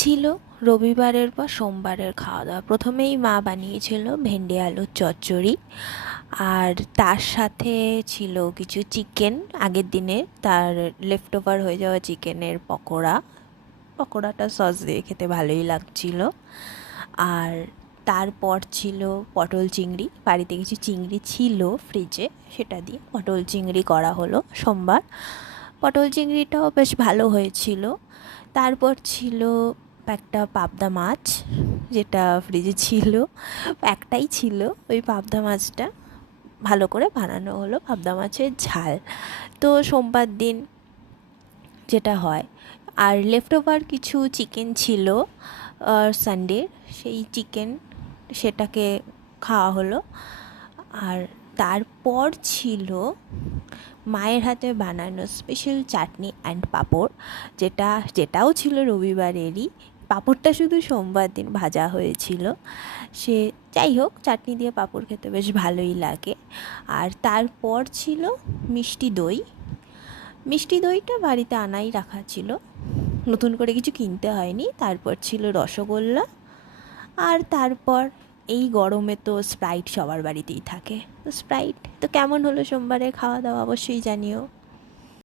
ছিল রবিবারের বা সোমবারের খাওয়া দাওয়া। প্রথমেই মা বানিয়েছিল ভেন্ডি আলুর চচ্চড়ি, আর তার সাথে ছিল কিছু চিকেন, আগের দিনে তার লেফট ওভার হয়ে যাওয়া চিকেনের পকোড়া। পকোড়াটা সস দিয়ে খেতে ভালোই লাগছিল। আর তারপর ছিল পটল চিংড়ি, বাড়িতে কিছু চিংড়ি ছিল ফ্রিজে, সেটা দিয়ে পটল চিংড়ি করা হলো সোমবার। পটল চিংড়িটাও বেশ ভালো হয়েছিল। তারপর ছিল একটা পাবদা মাছ, যেটা ফ্রিজে ছিল, একটাই ছিল ওই পাবদা মাছটা, ভালো করে বানানো হলো পাবদা মাছের ঝাল। তো সোমবার দিন যেটা হয়, আর লেফট ওভার কিছু চিকেন ছিল সানডে, সেই চিকেন সেটাকে খাওয়া হলো। আর তারপর ছিল মায়ের হাতে বানানো স্পেশাল চাটনি অ্যান্ড পাঁপড়, যেটাও ছিল রবিবারেরই। পাঁপড়টা শুধু সোমবার দিন ভাজা হয়েছিল। সে যাই হোক, চাটনি দিয়ে পাঁপড় খেতে বেশ ভালোই লাগে। আর তারপর ছিল মিষ্টি দই। মিষ্টি দইটা বাড়িতে আনাই রাখা ছিল, নতুন করে কিছু কিনতে হয়নি। তারপর ছিল রসগোল্লা। আর তারপর এই গরমে তো স্প্রাইট সবার বাড়িতেই থাকে, তো স্প্রাইট। তো কেমন হলো সোমবারের খাওয়া দাওয়া অবশ্যই জানিও।